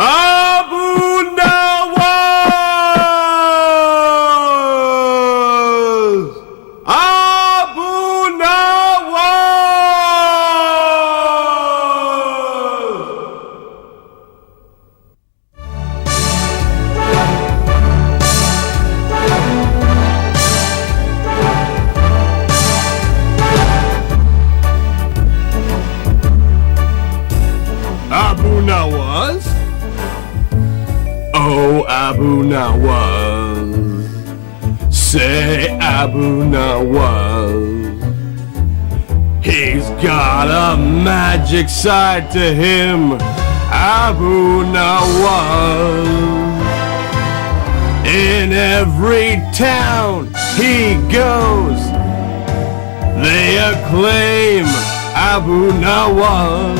Abu Nawaz! Abu Nawaz! Abu Nawaz? Oh, Abu Nawaz. Say Abu Nawaz. He's got a magic side to him. Abu Nawaz. In every town he goes, they acclaim Abu Nawaz.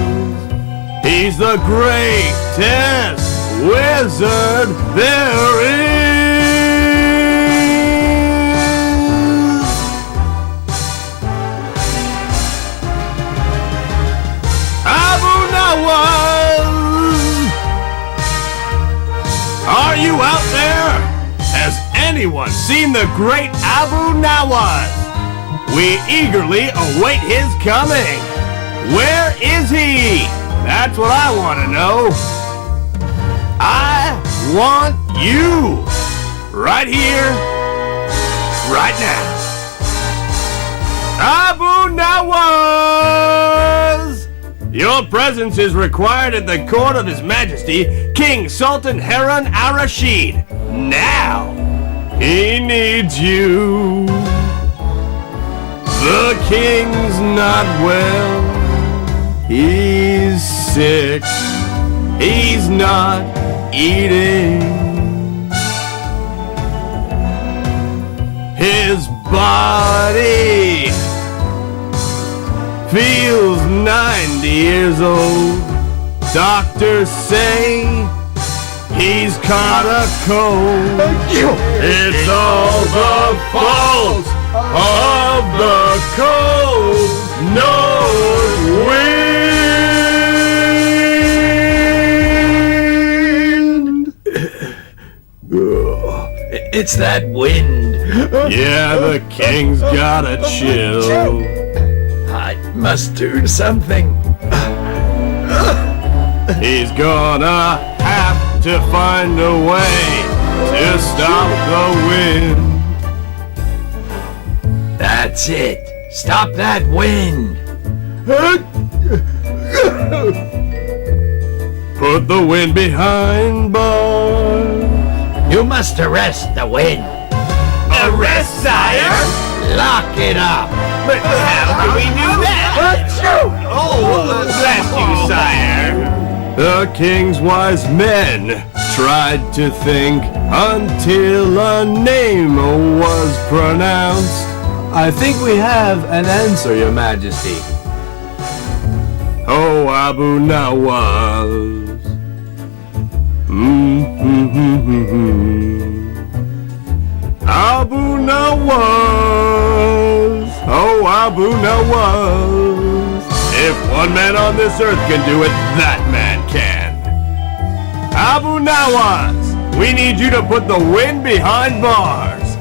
He's the greatest wizard there is. Abu Nawaz! Are you out there? Has anyone seen the great Abu Nawaz? We eagerly await his coming. Where is he? That's what I want to know. I want you right here, right now. Abu Nawaz! Your presence is required at the court of His Majesty, King Sultan Harun al-Rashid. Now, he needs you. The king's not well. He's sick. He's not eating. His body feels 90 years old. Doctors say he's caught a cold. It's all the fault of the cold north wind. It's that wind. Yeah, the king's got a chill. I must do something. He's gonna have to find a way to stop the wind. That's it. Stop that wind. Put the wind behind bars. You must arrest the wind. Arrest, sire? Lock it up. But how do we do that? Oh, bless you, sire. The king's wise men tried to think until a name was pronounced. I think we have an answer, Your Majesty. Oh, Abu Nawaz. Abu Nawaz. Oh, Abu Nawaz. If one man on this earth can do it, that man can. Abu Nawaz, we need you to put the wind behind bars.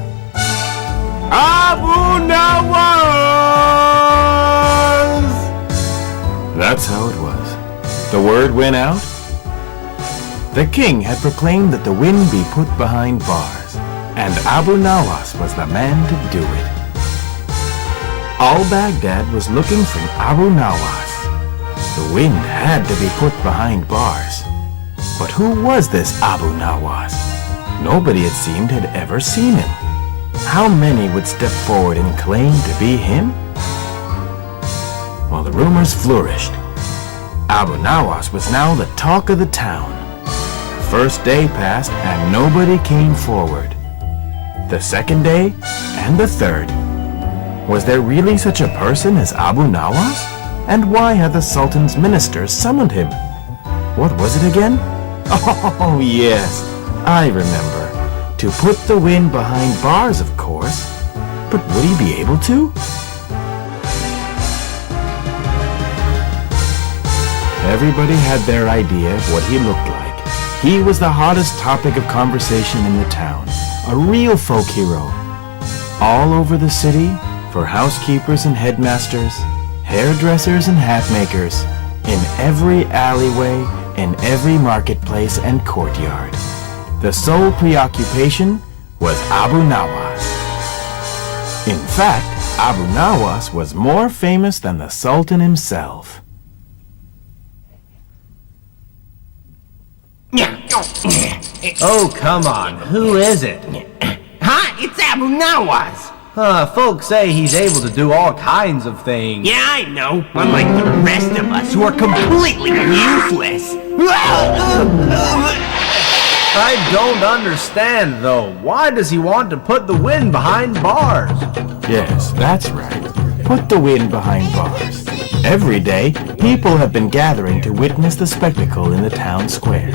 Abu Nawaz! That's how it was. The word went out. The king had proclaimed that the wind be put behind bars, and Abu Nawaz was the man to do it. All Baghdad was looking for Abu Nawaz. The wind had to be put behind bars. But who was this Abu Nawaz? Nobody, it seemed, had ever seen him. How many would step forward and claim to be him? Well, the rumors flourished. Abu Nawaz was now the talk of the town. The first day passed and nobody came forward. The second day and the third. Was there really such a person as Abu Nawaz? And why had the Sultan's ministers summoned him? What was it again? Oh, yes, I remember. To put the wind behind bars, of course. But would he be able to? Everybody had their idea of what he looked like. He was the hottest topic of conversation in the town, a real folk hero. All over the city, for housekeepers and headmasters, hairdressers and hat makers, in every alleyway, in every marketplace and courtyard. The sole preoccupation was Abu Nawas. In fact, Abu Nawas was more famous than the Sultan himself. Oh, come on. Who is it? Huh? It's Abu Nawas. Folks say he's able to do all kinds of things. Yeah, I know. Unlike the rest of us who are completely useless. I don't understand, though. Why does he want to put the wind behind bars? Yes, that's right. Put the wind behind bars. Every day, people have been gathering to witness the spectacle in the town square.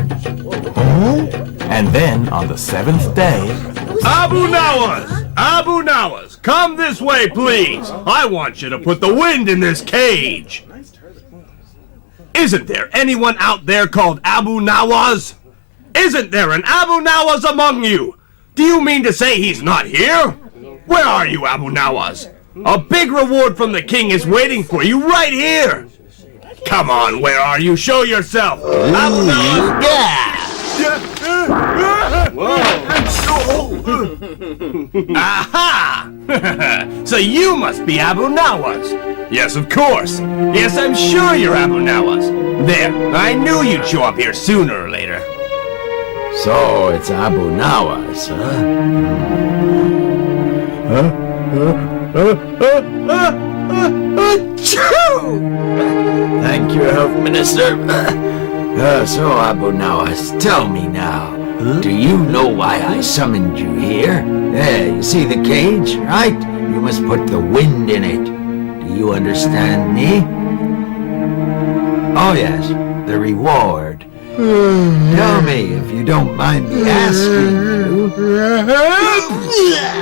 And then, on the 7th day, Abu Nawas! Abu Nawas, come this way, please. I want you to put the wind in this cage. Isn't there anyone out there called Abu Nawas? Isn't there an Abu Nawas among you? Do you mean to say he's not here? Where are you, Abu Nawas? A big reward from the king is waiting for you right here. Come on, where are you? Show yourself. Abu Nawas. Aha! So you must be Abu Nawas. Yes, of course. Yes, I'm sure you're Abu Nawas. There, I knew you'd show up here sooner or later. So it's Abu Nawas, Thank you, Health Minister. So, Abu Nawas, tell me now. Do you know why I summoned you here? You see the cage, right? You must put the wind in it. Do you understand me? Oh, yes, the reward. Tell me if you don't mind me asking you.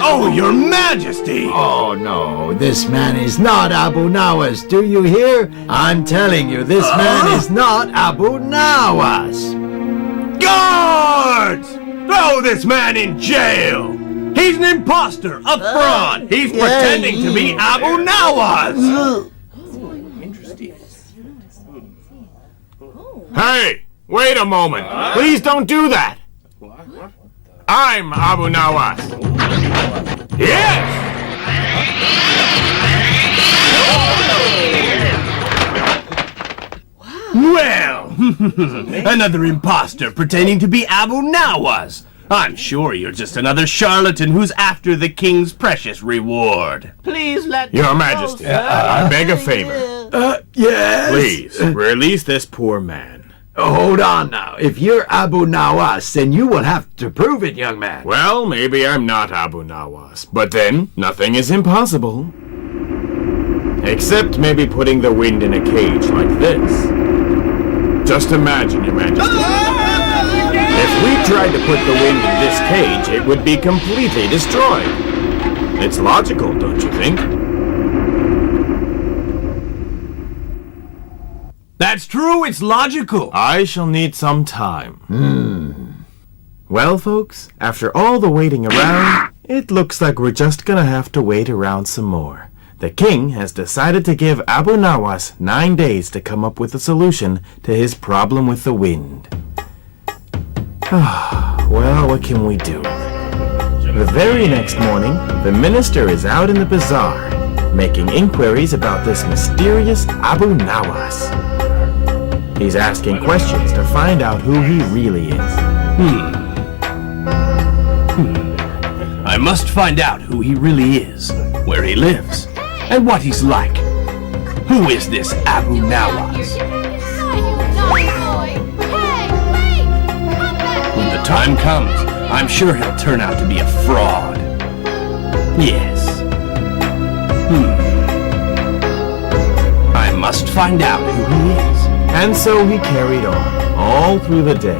Oh, your majesty! Oh, no, this man is not Abu Nawas. Do you hear? I'm telling you, this man is not Abu Nawas. Guards! Throw this man in jail! He's an imposter, a fraud! He's pretending to be Abu Nawas! Hey! Wait a moment! Please don't do that! I'm Abu Nawas! Yes! Well, another imposter pretending to be Abu Nawas. I'm sure you're just another charlatan who's after the king's precious reward. Please let Your me Majesty, go, I beg a favor. Yes? Please, release this poor man. Hold on now. If you're Abu Nawas, then you will have to prove it, young man. Well, maybe I'm not Abu Nawas, but then nothing is impossible. Except maybe putting the wind in a cage like this. Just imagine, Your Majesty. If we tried to put the wind in this cage, it would be completely destroyed. It's logical, don't you think? That's true, it's logical. I shall need some time. Well, folks, after all the waiting around, it looks like we're just gonna have to wait around some more. The king has decided to give Abu Nawas 9 days to come up with a solution to his problem with the wind. Well, what can we do? The very next morning, the minister is out in the bazaar, making inquiries about this mysterious Abu Nawas. He's asking questions to find out who he really is. I must find out who he really is, where he lives, and what he's like. Who is this Abu Nawas? When the time comes, I'm sure he'll turn out to be a fraud. Yes. I must find out who he is. And so he carried on, all through the day.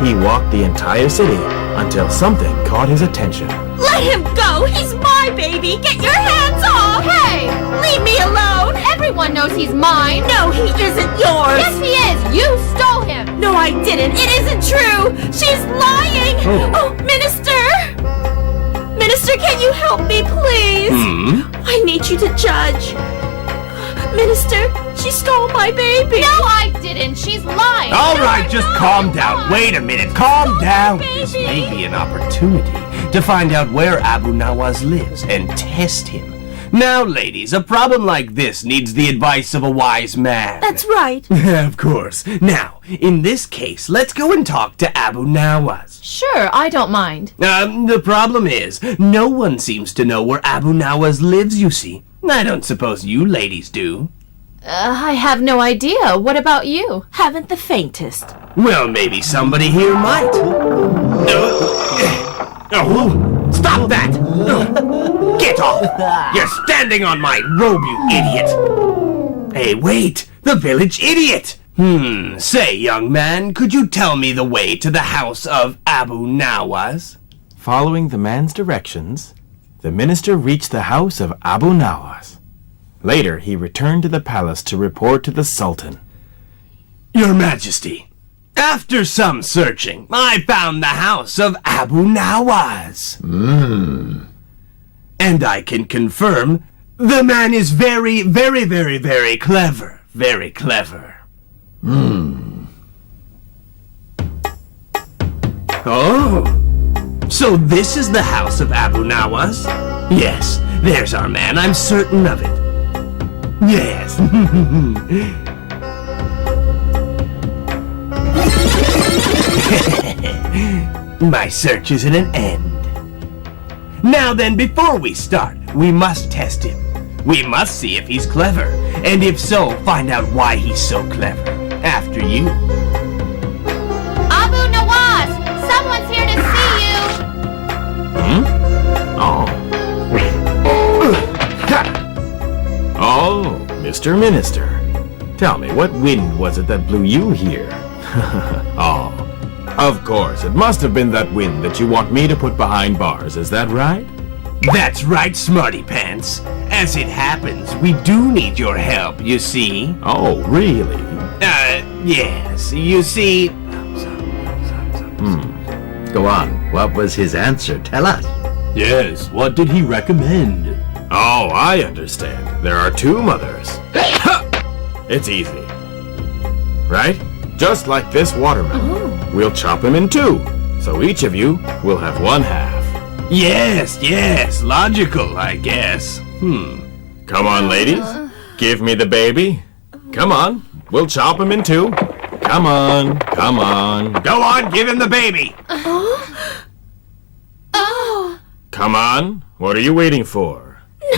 He walked the entire city until something caught his attention. Let him go! He's my baby! Get your hands off! Hey! Leave me alone! Everyone knows he's mine. No, he isn't yours! Yes, he is. You stole him! No, I didn't. It isn't true! She's lying! Oh, Minister! Minister, can you help me, please? I need you to judge. Minister, she stole my baby. No, I didn't. She's lying. All right, just calm down. Wait a minute, calm down. baby. This may be an opportunity to find out where Abu Nawas lives and test him. Now, ladies, a problem like this needs the advice of a wise man. That's right. Of course. Now, in this case, let's go and talk to Abu Nawas. Sure, I don't mind. The problem is, no one seems to know where Abu Nawas lives, you see. I don't suppose you ladies do. I have no idea. What about you? Haven't the faintest. Well, maybe somebody here might. Oh, stop that! Get off! You're standing on my robe, you idiot! Hey, wait! The village idiot! Say, young man, could you tell me the way to the house of Abu Nawas? Following the man's directions, the minister reached the house of Abu Nawas. Later, he returned to the palace to report to the Sultan. Your Majesty, after some searching, I found the house of Abu Nawas. And I can confirm the man is very, very, very, very clever. Very clever. Oh, so this is the house of Abu Nawas? Yes, there's our man, I'm certain of it. Yes. My search is at an end. Now then, before we start, we must test him. We must see if he's clever, and if so, find out why he's so clever. After you. Abu Nawas! Someone's here to see you! Oh, Mr. Minister. Tell me, what wind was it that blew you here? Oh, of course, it must have been that wind that you want me to put behind bars, is that right? That's right, Smarty Pants. As it happens, we do need your help, you see. Oh, really? Yes, you see. Go on. What was his answer? Tell us. Yes, what did he recommend? Oh, I understand. There are two mothers. It's easy. Right? Just like this watermelon. We'll chop him in two, so each of you will have one half. Yes, logical, I guess. Come on, ladies. Give me the baby. Come on. We'll chop him in two. Come on. Go on, give him the baby. Oh! Come on. What are you waiting for?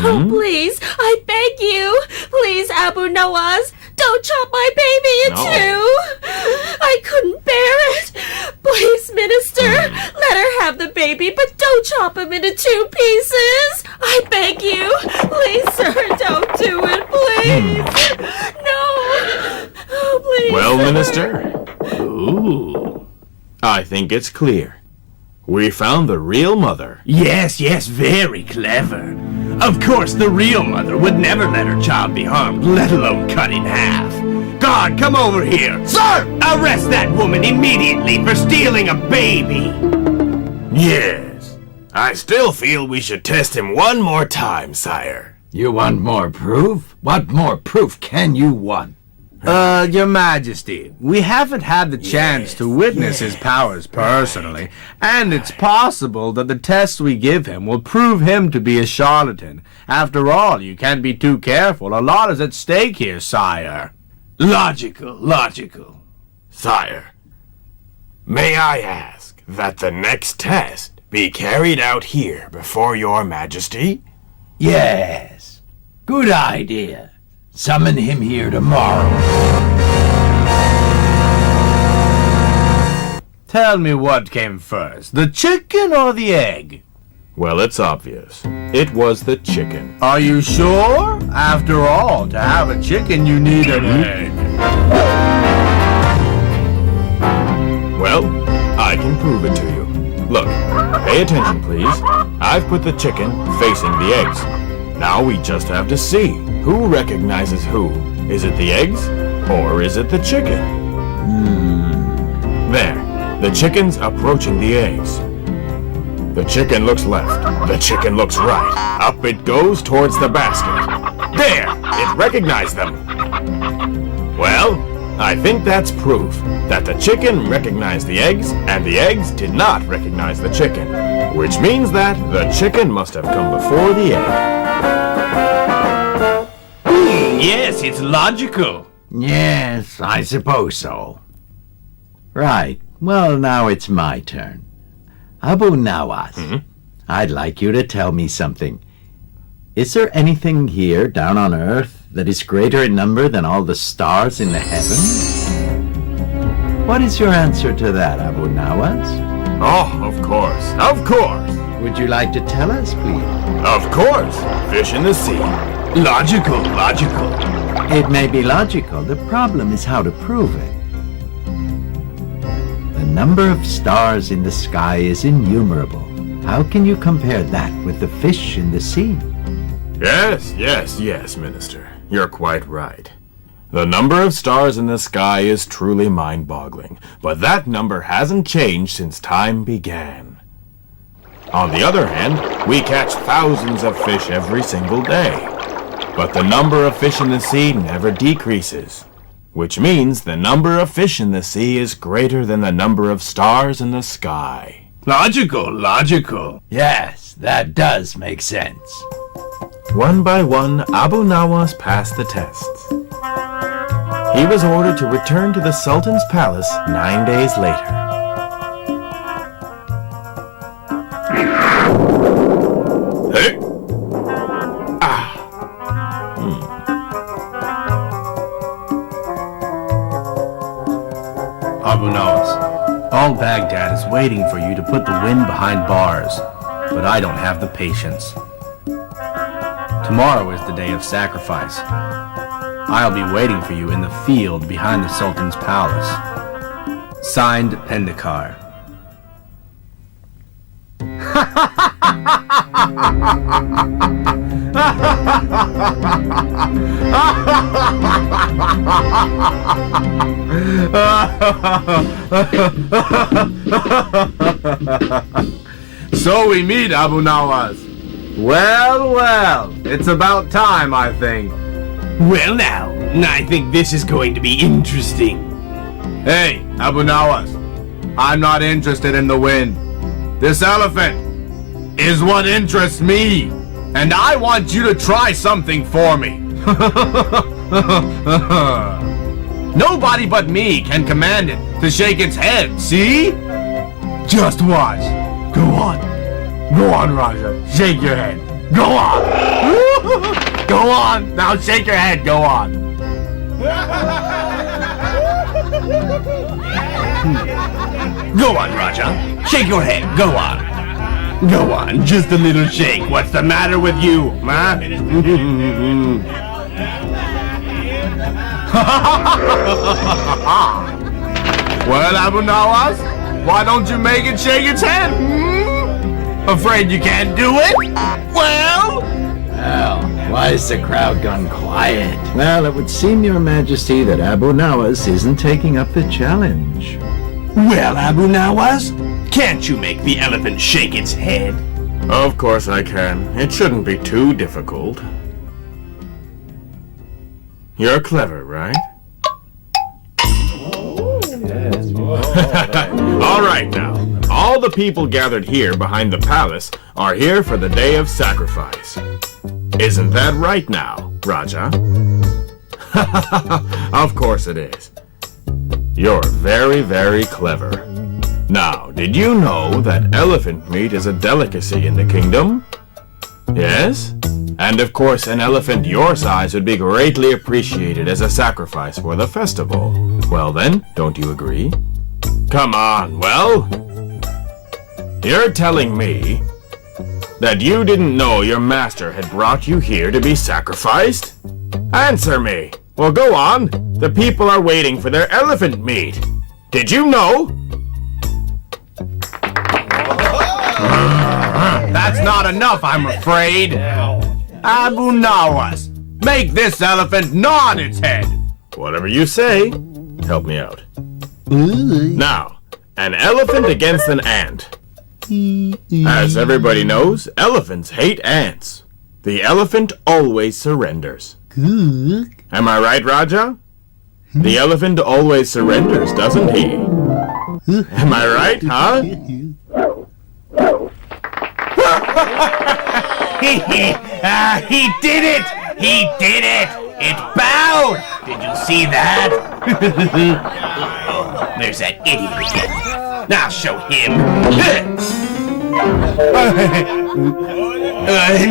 No, please, I beg you. Please, Abu Nawas, don't chop my baby in No. two. I couldn't bear it. Please, Minister, let her have the baby, but don't chop him into two pieces. I beg you. Please, sir, don't do it, please. No. Oh, please. Well, sir. Minister, Ooh. I think it's clear. We found the real mother. Yes, very clever. Of course, the real mother would never let her child be harmed, let alone cut in half. Guard, come over here. Sir! Arrest that woman immediately for stealing a baby. Yes. I still feel we should test him one more time, sire. You want more proof? What more proof can you want? Your Majesty, we haven't had the chance to witness his powers personally, and it's possible that the test we give him will prove him to be a charlatan. After all, you can't be too careful. A lot is at stake here, sire. Logical. Sire, may I ask that the next test be carried out here before your Majesty? Yes. Good idea. Summon him here tomorrow. Tell me what came first, the chicken or the egg? Well, it's obvious. It was the chicken. Are you sure? After all, to have a chicken, you need an egg. Well, I can prove it to you. Look, pay attention, please. I've put the chicken facing the eggs. Now we just have to see who recognizes who. Is it the eggs or is it the chicken? There, the chicken's approaching the eggs. The chicken looks left. The chicken looks right. Up it goes towards the basket. There! It recognized them. Well, I think that's proof that the chicken recognized the eggs and the eggs did not recognize the chicken. Which means that the chicken must have come before the egg. Yes, it's logical. Yes, I suppose so. Right. Well, now it's my turn. Abu Nawas, I'd like you to tell me something. Is there anything here down on Earth that is greater in number than all the stars in the heavens? What is your answer to that, Abu Nawas? Oh, of course. Of course. Would you like to tell us, please? Of course. Fish in the sea. Logical, logical. It may be logical. The problem is how to prove it. The number of stars in the sky is innumerable. How can you compare that with the fish in the sea? Yes, Minister. You're quite right. The number of stars in the sky is truly mind-boggling, but that number hasn't changed since time began. On the other hand, we catch thousands of fish every single day. But the number of fish in the sea never decreases, which means the number of fish in the sea is greater than the number of stars in the sky. Logical, logical. Yes, that does make sense. One by one, Abu Nawas passed the tests. He was ordered to return to the Sultan's palace 9 days later. Hey! Abu Nawas, all Baghdad is waiting for you to put the wind behind bars, but I don't have the patience. Tomorrow is the day of sacrifice. I'll be waiting for you in the field behind the Sultan's palace. Signed, Pendekar. So we meet, Abu Nawas. Well, it's about time, I think. Well now, I think this is going to be interesting. Hey, Abu Nawas, I'm not interested in the wind. This elephant is what interests me, and I want you to try something for me. Nobody but me can command it to shake its head, see? Just watch. Go on. Go on, Raja. Shake your head. Go on. Go on. Now shake your head. Go on. Go on, Raja. Shake your head. Go on. Go on. Just a little shake. What's the matter with you, huh? Well, Abu Nawas, why don't you make it shake its head? Afraid you can't do it? Well, Why is the crowd gone quiet? Well, it would seem, Your Majesty, that Abu Nawas isn't taking up the challenge. Well, Abu Nawas, can't you make the elephant shake its head? Of course I can. It shouldn't be too difficult. You're clever, right? All right now. All the people gathered here behind the palace are here for the day of sacrifice. Isn't that right now, Raja? Of course it is. You're very, very clever. Now, did you know that elephant meat is a delicacy in the kingdom? Yes? And of course, an elephant your size would be greatly appreciated as a sacrifice for the festival. Well then, don't you agree? Come on, well? You're telling me that you didn't know your master had brought you here to be sacrificed? Answer me. Well, go on. The people are waiting for their elephant meat. Did you know? that's not enough, I'm afraid. Abu Nawas, make this elephant nod its head. Whatever you say. Help me out. Now, an elephant against an ant. As everybody knows, elephants hate ants. The elephant always surrenders. Am I right, Raja? The elephant always surrenders, doesn't he? Am I right, huh? He did it! He did it! It bowed! Did you see that? There's that idiot again. Now show him.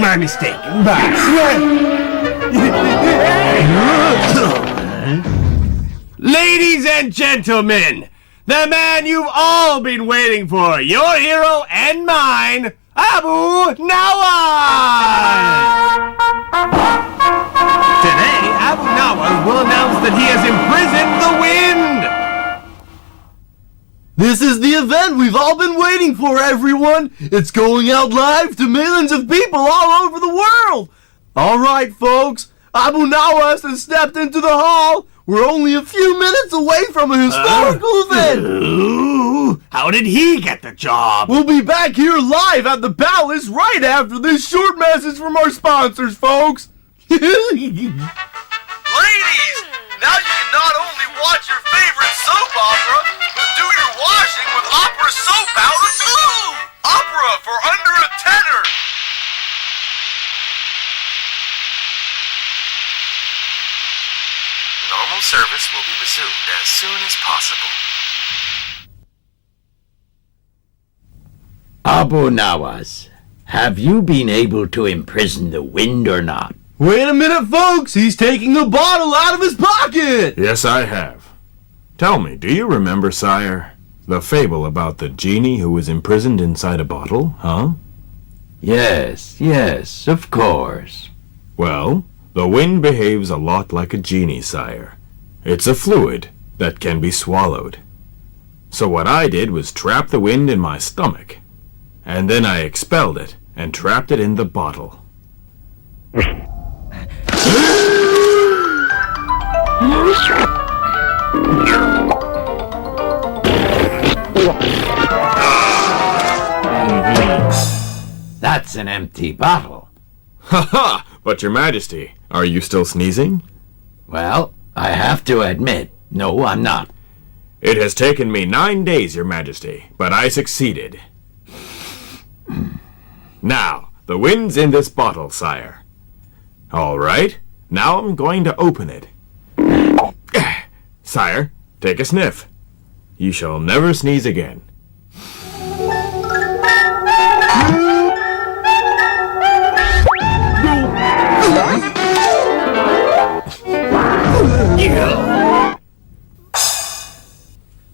My mistake. Bye. Ladies and gentlemen, the man you've all been waiting for, your hero and mine, Abu Nawas! Today, Abu Nawas will announce that he has imprisoned the wind! This is the event we've all been waiting for, everyone! It's going out live to millions of people all over the world! Alright, folks, Abu Nawas has stepped into the hall. We're only a few minutes away from a historical event! Ooh, how did he get the job? We'll be back here live at the palace right after this short message from our sponsors, folks! Ladies, now you can not only watch your favorite soap opera, but do your washing with Opera soap powder too! Opera for under a tenner! Normal service will be resumed as soon as possible. Abu Nawas, have you been able to imprison the wind or not? Wait a minute, folks! He's taking a bottle out of his pocket! Yes, I have. Tell me, do you remember, sire, the fable about the genie who was imprisoned inside a bottle, huh? Yes, of course. Well, the wind behaves a lot like a genie, sire. It's a fluid that can be swallowed. So what I did was trap the wind in my stomach, and then I expelled it and trapped it in the bottle. That's an empty bottle. Ha ha! But your majesty, are you still sneezing? Well, I have to admit, no, I'm not. It has taken me 9 days, your majesty, but I succeeded. Now, the wind's in this bottle, sire. All right, now I'm going to open it. Sire, take a sniff. You shall never sneeze again.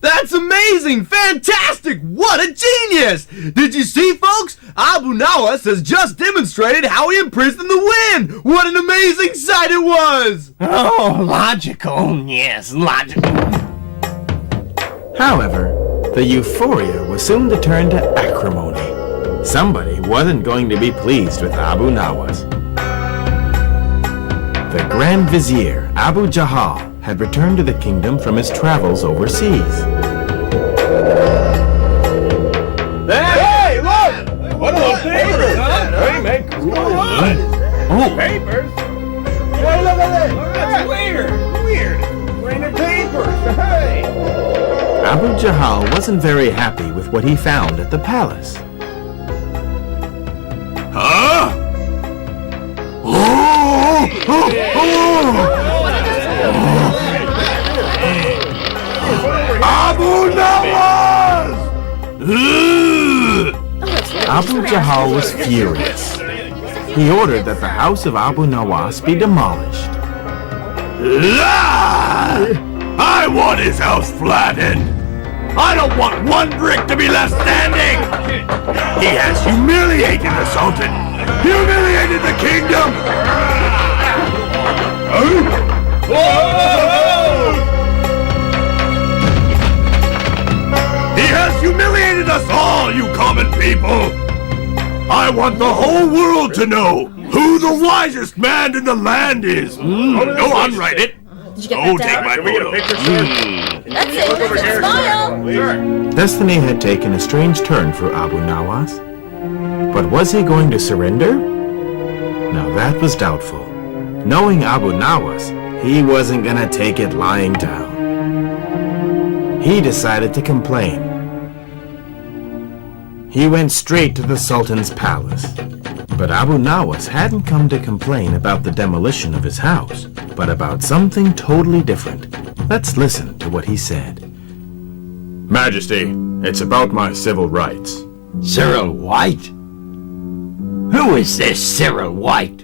That's amazing! Fantastic! What a genius! Did you see, folks? Abu Nawas has just demonstrated how he imprisoned the wind! What an amazing sight it was! Oh, logical. Yes, logical. However, the euphoria was soon to turn to acrimony. Somebody wasn't going to be pleased with Abu Nawas. The Grand Vizier, Abu Jahal, had returned to the kingdom from his travels overseas. Hey, look! What are those papers? Hey, man, come on. Oh, papers? Hey, look at this. That's weird. Raining papers. Hey. Abu Jahal wasn't very happy with what he found at the palace. Huh? Abu Nawas! Abu Jahal was furious. He ordered that the house of Abu Nawas be demolished. I want his house flattened. I don't want one brick to be left standing. He has humiliated the Sultan, humiliated the kingdom. He has humiliated us all, you common people. I want the whole world to know who the wisest man in the land is. Go on, write it. Did you get Oh, that take down? my photo. That's it. Just smile. Destiny had taken a strange turn for Abu Nawas. But was he going to surrender? Now that was doubtful. Knowing Abu Nawas, he wasn't gonna take it lying down. He decided to complain. He went straight to the Sultan's palace. But Abu Nawas hadn't come to complain about the demolition of his house, but about something totally different. Let's listen to what he said. Majesty, it's about my civil rights. Cyril White? Who is this Cyril White?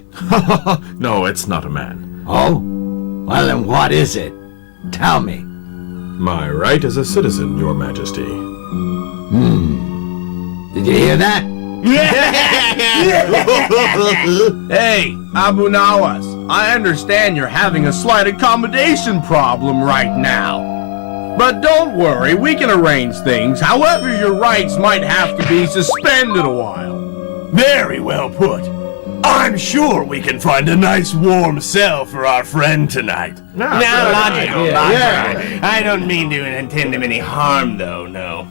No, it's not a man. Oh? Well, then what is it? Tell me. My right as a citizen, Your Majesty. Did you hear that? Hey, Abu Nawas, I understand you're having a slight accommodation problem right now. But don't worry, we can arrange things. However, your rights might have to be suspended a while. Very well put. I'm sure we can find a nice warm cell for our friend tonight. No, logical. I don't mean to intend him any harm, though, no.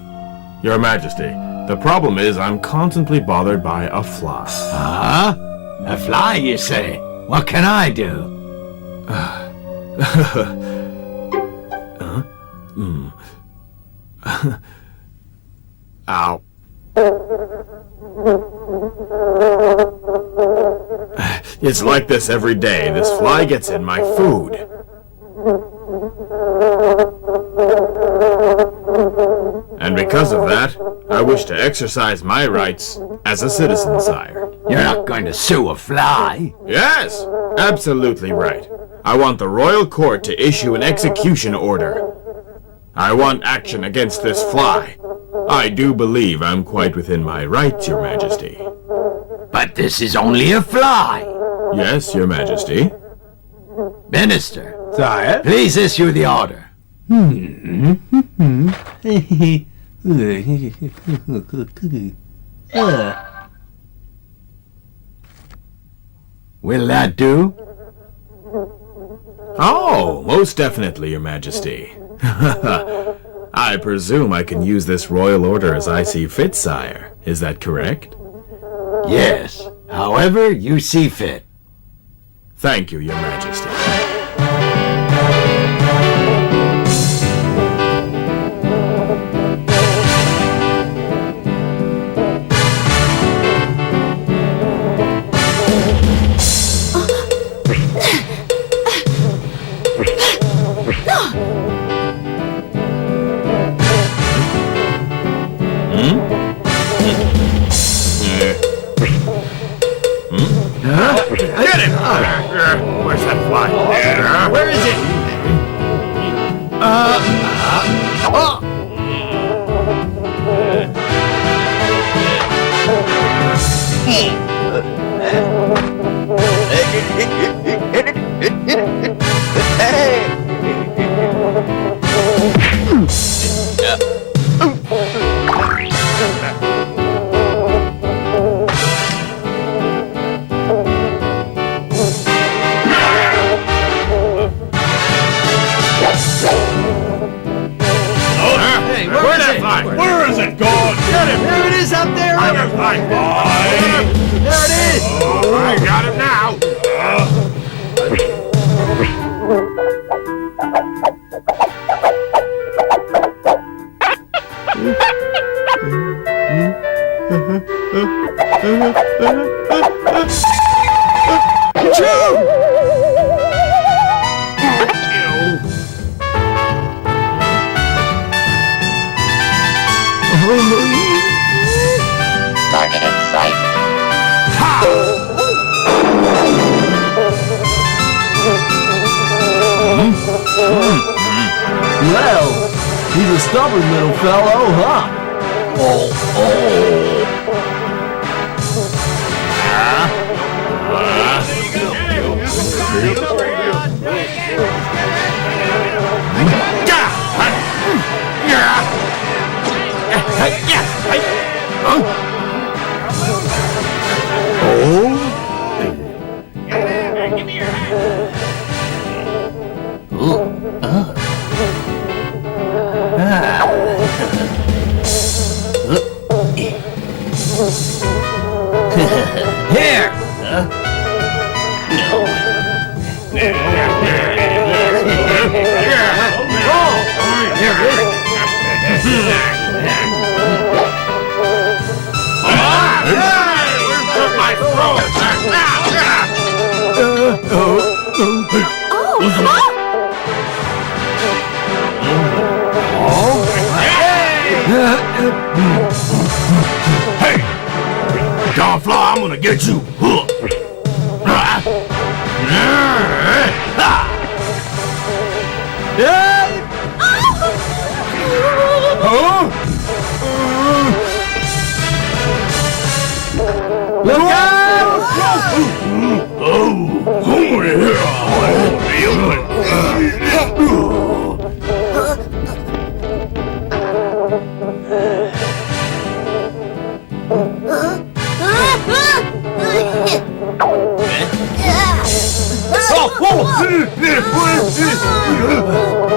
Your Majesty, the problem is I'm constantly bothered by a fly. Huh? A fly, you say? What can I do? Ow. It's like this every day. This fly gets in my food. And because of that, I wish to exercise my rights as a citizen, sire. You're not going to sue a fly. Yes, absolutely right. I want the royal court to issue an execution order. I want action against this fly. I do believe I'm quite within my rights, Your Majesty. But this is only a fly. Yes, Your Majesty. Minister, Sire? please issue the order. Will that do? Oh, most definitely, Your Majesty. I presume I can use this royal order as I see fit, sire. Is that correct? Yes, however you see fit. Thank you, Your Majesty. Get him! Where's that fly? Where is it? Where is it gone? Get him! There it is up there. Bring it back, boy! There it is. Oh, I got it now! Target in sight. Well, he's a stubborn little fellow, huh? Hey! Donfly, I'm gonna get you! Look out!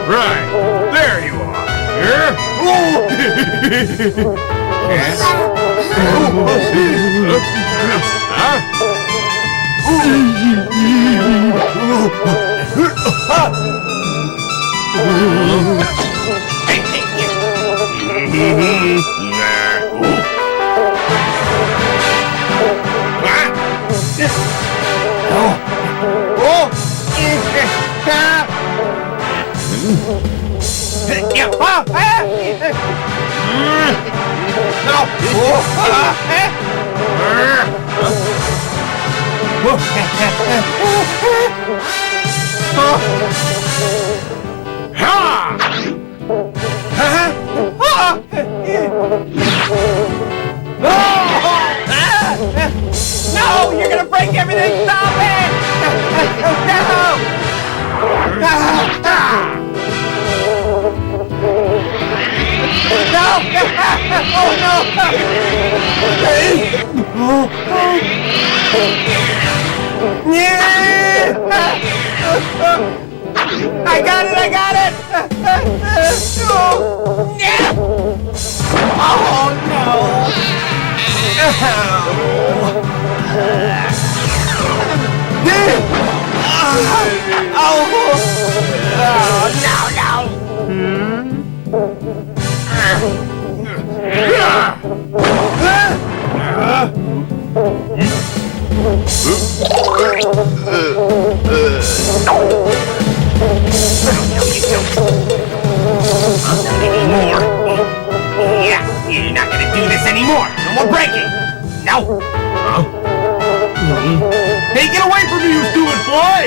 Right, there you No! You're gonna break everything! Stop it! No! Oh no! I got it! You're not gonna do this anymore! No more breaking! No! Hey, get away from me, you stupid boy!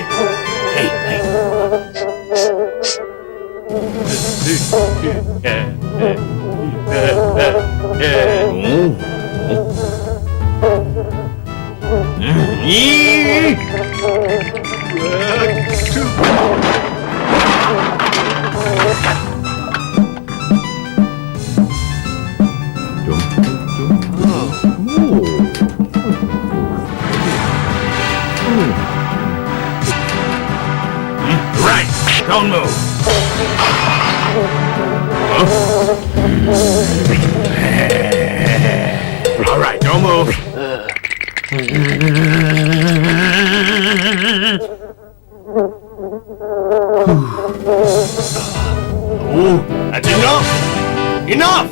Right, don't move. All right, don't move. Ooh, that's enough. Enough.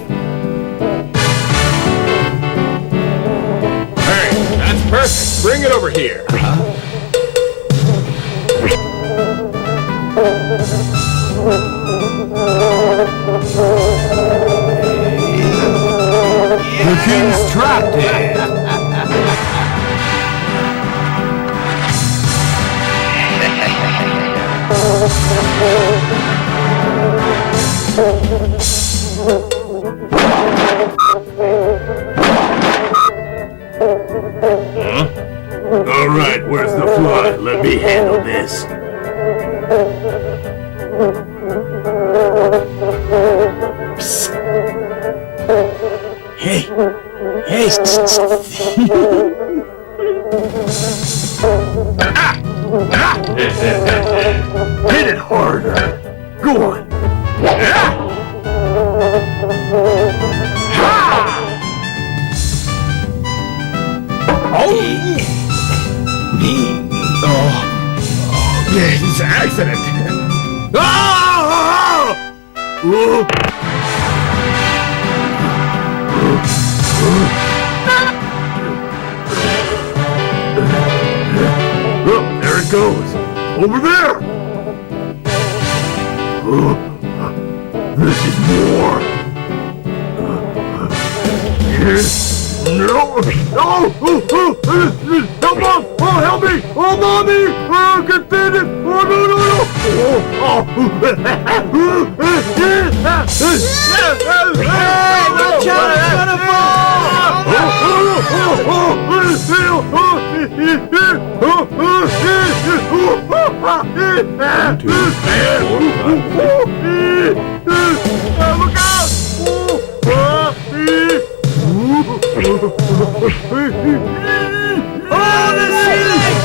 Hey, that's perfect. Bring it over here. The king's trapped here! All right, where's the flood? Let me handle this. Hey, hey. Hit it harder. Go on. It's an accident. Look, there it goes. Over there. This is more. No! No! Help! Oh, help me! Oh, mommy! Oh, get bit! Oh, no, no, no! Watch out, it's gonna Look out! Oh, the ceiling! Oh, the ceiling's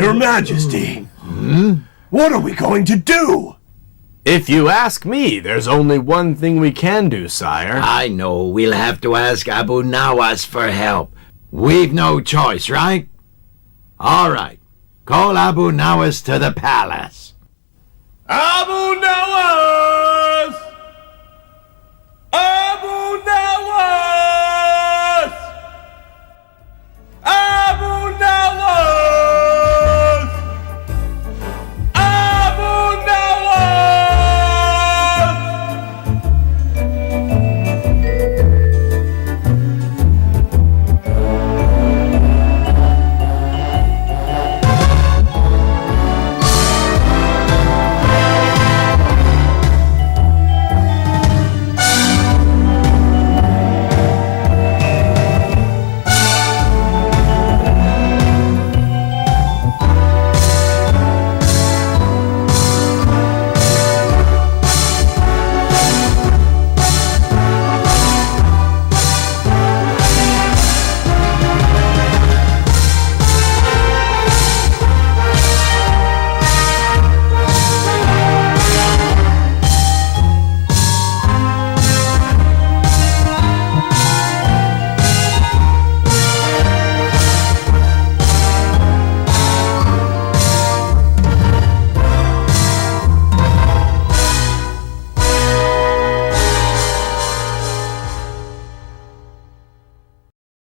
Your Majesty! What are we going to do? If you ask me, there's only one thing we can do, sire. I know we'll have to ask Abu Nawas for help. We've no choice, right? All right. Call Abu Nawas to the palace. Abu Nawas!